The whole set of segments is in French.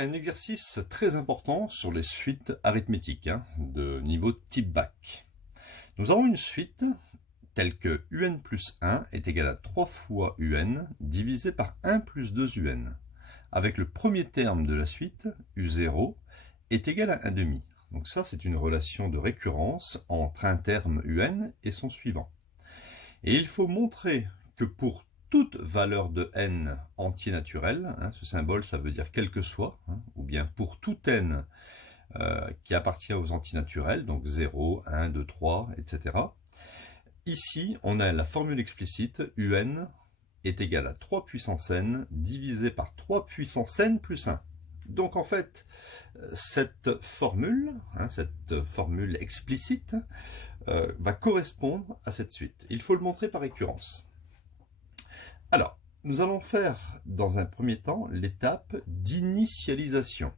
Un exercice très important sur les suites arithmétiques de niveau type bac. Nous avons une suite telle que un plus 1 est égal à 3 fois un divisé par 1 plus 2 un, avec le premier terme de la suite, u0, est égal à 1 demi. Donc ça, c'est une relation de récurrence entre un terme un et son suivant. Et il faut montrer que pour toute valeur de n entier naturel, ce symbole ça veut dire quel que soit, ou bien pour tout n qui appartient aux entiers naturels, donc 0, 1, 2, 3, etc. Ici, on a la formule explicite, un est égal à 3 puissance n divisé par 3 puissance n plus 1. Donc en fait, cette formule explicite, va correspondre à cette suite. Il faut le montrer par récurrence. Alors, nous allons faire dans un premier temps l'étape d'initialisation.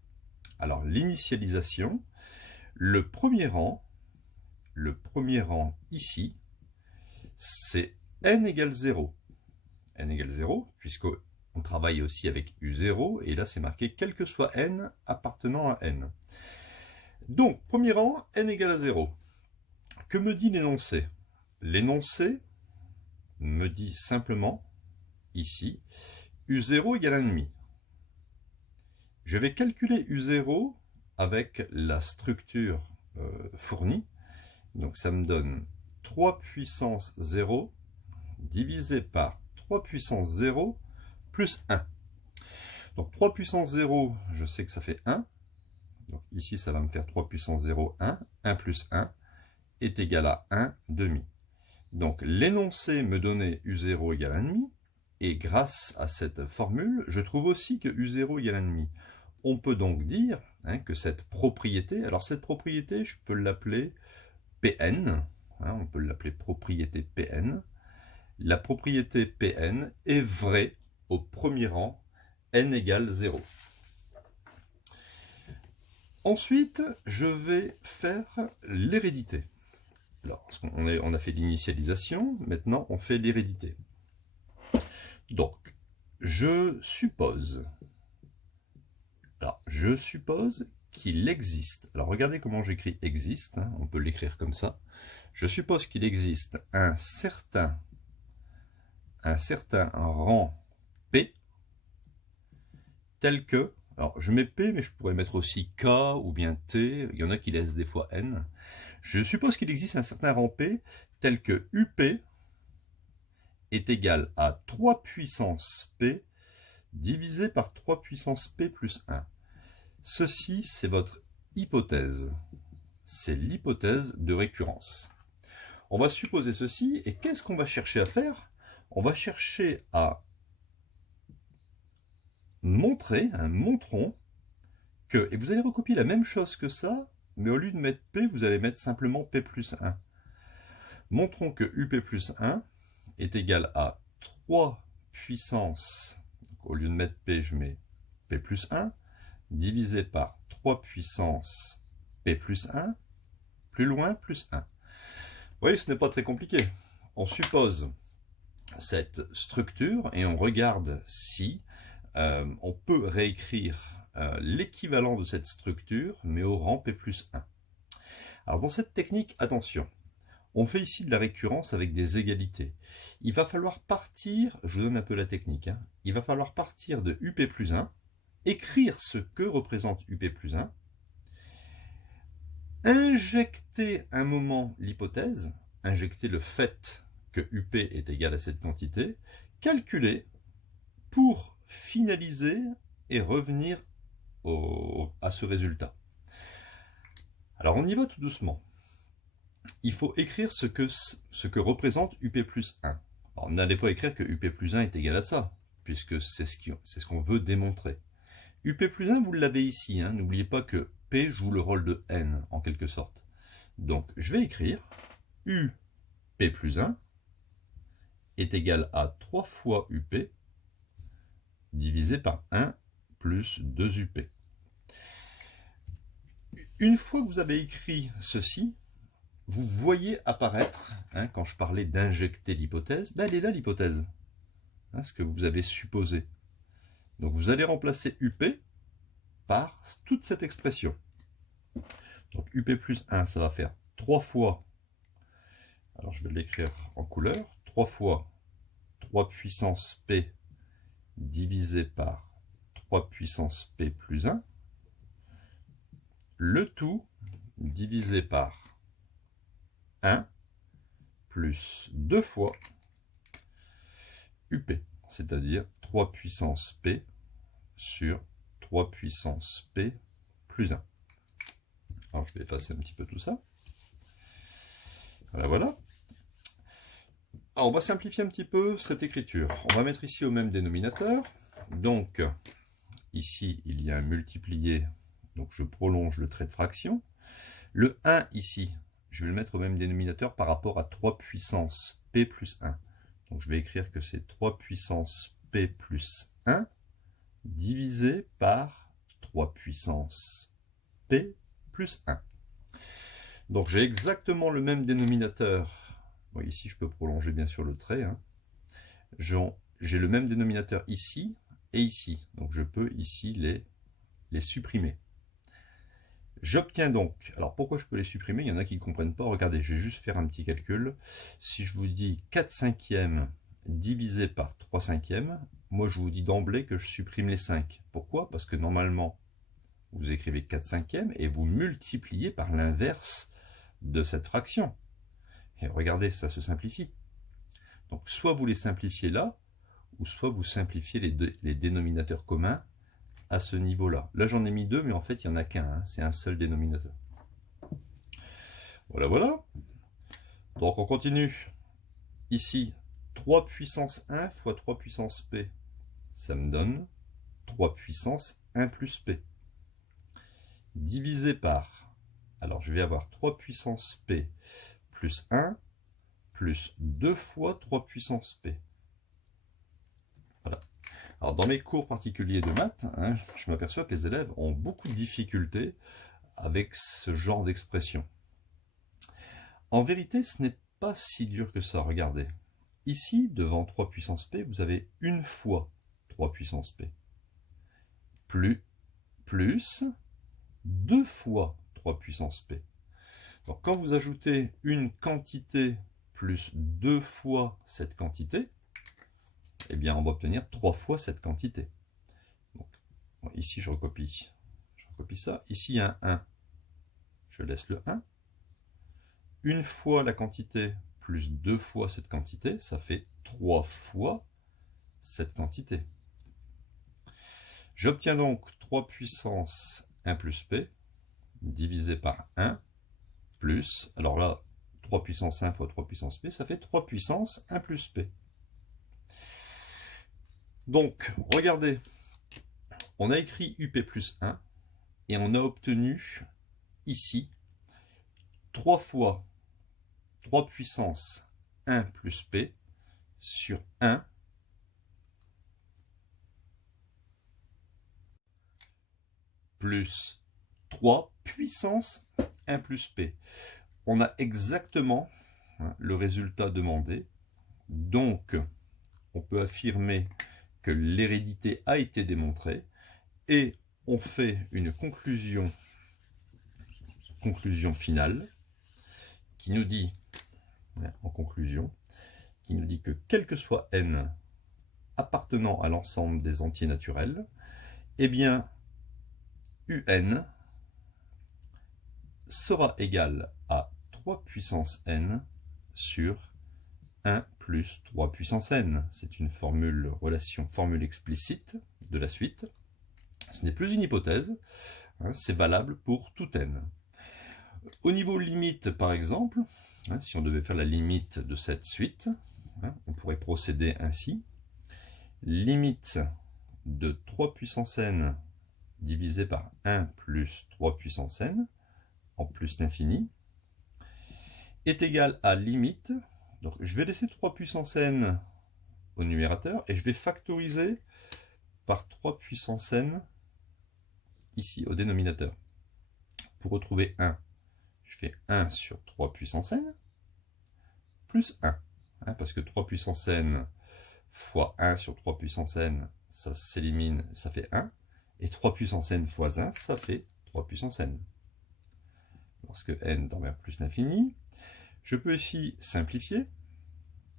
Alors, l'initialisation, le premier rang ici, c'est n égale 0. n égale 0, puisqu'on travaille aussi avec u0, et là c'est marqué quel que soit n appartenant à n. Donc, premier rang, n égale à 0. Que me dit l'énoncé? L'énoncé me dit simplement, ici, u0 égale 1,5. Je vais calculer u0 avec la structure fournie. Donc ça me donne 3 puissance 0 divisé par 3 puissance 0 plus 1. Donc 3 puissance 0, je sais que ça fait 1. Donc ici, ça va me faire 3 puissance 0, 1. 1 plus 1 est égal à 1 demi. Donc l'énoncé me donnait u0 égale 1,5. Et grâce à cette formule, je trouve aussi que u0 égale 1,5. On peut donc dire que cette propriété, alors cette propriété, je peux l'appeler Pn, on peut l'appeler propriété Pn. La propriété Pn est vraie au premier rang, n égale 0. Ensuite, je vais faire l'hérédité. Alors, on a fait l'initialisation, maintenant on fait l'hérédité. Donc, je suppose qu'il existe. Alors, regardez comment j'écris existe. On peut l'écrire comme ça. Je suppose qu'il existe un certain rang P tel que, alors je mets P, mais je pourrais mettre aussi K ou bien T. Il y en a qui laissent des fois N. Je suppose qu'il existe un certain rang P tel que UP est égal à 3 puissance P divisé par 3 puissance P plus 1. Ceci, c'est votre hypothèse. C'est l'hypothèse de récurrence. On va supposer ceci, et qu'est-ce qu'on va chercher à faire? On va chercher à montrer, montrons que, et vous allez recopier la même chose que ça, mais au lieu de mettre P, vous allez mettre simplement P plus 1. Montrons que UP plus 1 est égal à 3 puissance, au lieu de mettre P, je mets P plus 1, divisé par 3 puissance P plus 1, plus loin, plus 1. Vous voyez, ce n'est pas très compliqué. On suppose cette structure et on regarde si on peut réécrire l'équivalent de cette structure, mais au rang P plus 1. Alors dans cette technique, attention, on fait ici de la récurrence avec des égalités. Il va falloir partir, je vous donne un peu la technique, il va falloir partir de UP plus 1, écrire ce que représente UP plus 1, injecter un moment l'hypothèse, injecter le fait que UP est égal à cette quantité, calculer pour finaliser et revenir à ce résultat. Alors on y va tout doucement. Il faut écrire ce que représente UP plus 1. Alors, n'allez pas écrire que UP plus 1 est égal à ça, puisque c'est ce qu'on veut démontrer. UP plus 1, vous l'avez ici. N'oubliez pas que P joue le rôle de N, en quelque sorte. Donc, je vais écrire UP plus 1 est égal à 3 fois UP divisé par 1 plus 2 UP. Une fois que vous avez écrit ceci, vous voyez apparaître, quand je parlais d'injecter l'hypothèse, elle est là l'hypothèse, ce que vous avez supposé. Donc vous allez remplacer UP par toute cette expression. Donc up plus 1, ça va faire 3 fois, alors je vais l'écrire en couleur, 3 fois 3 puissance p divisé par 3 puissance p plus 1, le tout divisé par 1 plus 2 fois up, c'est-à-dire 3 puissance p sur 3 puissance p plus 1. Alors je vais effacer un petit peu tout ça. Voilà, voilà. Alors on va simplifier un petit peu cette écriture. On va mettre ici au même dénominateur. Donc ici il y a un multiplié, donc je prolonge le trait de fraction. Le 1 ici, je vais le mettre au même dénominateur par rapport à 3 puissance p plus 1. Donc je vais écrire que c'est 3 puissance p plus 1 divisé par 3 puissance p plus 1. Donc j'ai exactement le même dénominateur. Bon, ici je peux prolonger bien sûr le trait. Hein. J'ai le même dénominateur ici et ici. Donc je peux ici les supprimer. J'obtiens donc, alors pourquoi je peux les supprimer? Il y en a qui ne comprennent pas. Regardez, je vais juste faire un petit calcul. Si je vous dis 4 cinquièmes divisé par 3 cinquièmes, moi je vous dis d'emblée que je supprime les 5. Pourquoi? Parce que normalement, vous écrivez 4 cinquièmes et vous multipliez par l'inverse de cette fraction. Et regardez, ça se simplifie. Donc soit vous les simplifiez là, ou soit vous simplifiez les dénominateurs communs à ce niveau-là. Là, j'en ai mis 2, mais en fait, il n'y en a qu'un. Hein, c'est un seul dénominateur. Voilà, voilà. Donc, on continue. Ici, 3 puissance 1 fois 3 puissance p. Ça me donne 3 puissance 1 plus p. Divisé par, alors je vais avoir 3 puissance p plus 1 plus 2 fois 3 puissance p. Voilà. Alors dans mes cours particuliers de maths, hein, je m'aperçois que les élèves ont beaucoup de difficultés avec ce genre d'expression. En vérité, ce n'est pas si dur que ça. Regardez. Ici, devant 3 puissance p, vous avez une fois 3 puissance p. Plus 2 fois 3 puissance p. Donc quand vous ajoutez une quantité plus 2 fois cette quantité, eh bien on va obtenir 3 fois cette quantité. Donc, bon, ici je recopie ça. Ici il y a un 1, je laisse le 1. Une fois la quantité plus 2 fois cette quantité, ça fait 3 fois cette quantité. J'obtiens donc 3 puissance 1 plus p divisé par 1 plus, alors là, 3 puissance 1 fois 3 puissance p, ça fait 3 puissance 1 plus p. Donc, regardez, on a écrit up plus 1 et on a obtenu ici 3 fois 3 puissance 1 plus p sur 1 plus 3 puissance 1 plus p. On a exactement le résultat demandé. Donc, on peut affirmer que l'hérédité a été démontrée et on fait une conclusion finale qui nous dit, en conclusion, qui nous dit que quel que soit n appartenant à l'ensemble des entiers naturels, eh bien, un sera égal à 3 puissance n sur 1 plus 3 puissance n. C'est une formule explicite de la suite. Ce n'est plus une hypothèse, hein, c'est valable pour tout n. Au niveau limite, par exemple, hein, si on devait faire la limite de cette suite, hein, on pourrait procéder ainsi. Limite de 3 puissance n divisé par 1 plus 3 puissance n, en plus l'infini, est égal à limite. Donc je vais laisser 3 puissance n au numérateur et je vais factoriser par 3 puissance n ici au dénominateur. Pour retrouver 1, je fais 1 sur 3 puissance n plus 1. Hein, parce que 3 puissance n fois 1 sur 3 puissance n, ça s'élimine, ça fait 1. Et 3 puissance n fois 1, ça fait 3 puissance n. Lorsque n tend vers plus l'infini, je peux ici simplifier.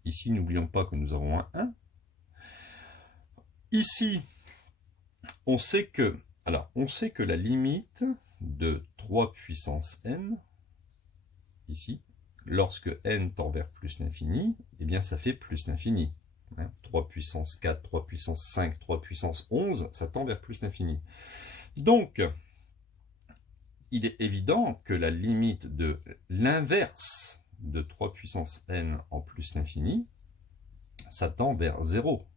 Ici, n'oublions pas que nous avons un 1. Ici, on sait que la limite de 3 puissance n, ici, lorsque n tend vers plus l'infini, eh bien ça fait plus l'infini. 3 puissance 4, 3 puissance 5, 3 puissance 11, ça tend vers plus l'infini. Donc, il est évident que la limite de l'inverse de 3 puissance n en plus l'infini, ça tend vers 0.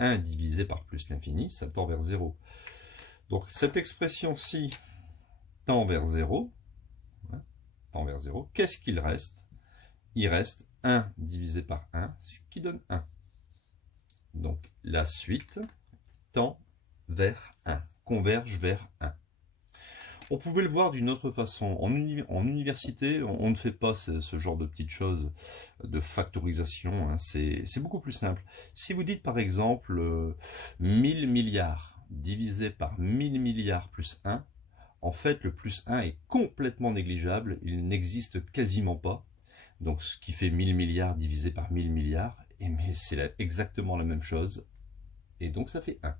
1 divisé par plus l'infini, ça tend vers 0. Donc cette expression-ci tend vers 0. Tend vers 0. Qu'est-ce qu'il reste? Il reste 1 divisé par 1, ce qui donne 1. Donc la suite tend vers 1, converge vers 1. On pouvait le voir d'une autre façon. En université, on ne fait pas ce genre de petites choses de factorisation. C'est beaucoup plus simple. Si vous dites par exemple 1000 milliards divisé par 1000 milliards plus 1, en fait le plus 1 est complètement négligeable. Il n'existe quasiment pas. Donc ce qui fait 1000 milliards divisé par 1000 milliards, mais c'est exactement la même chose. Et donc ça fait 1.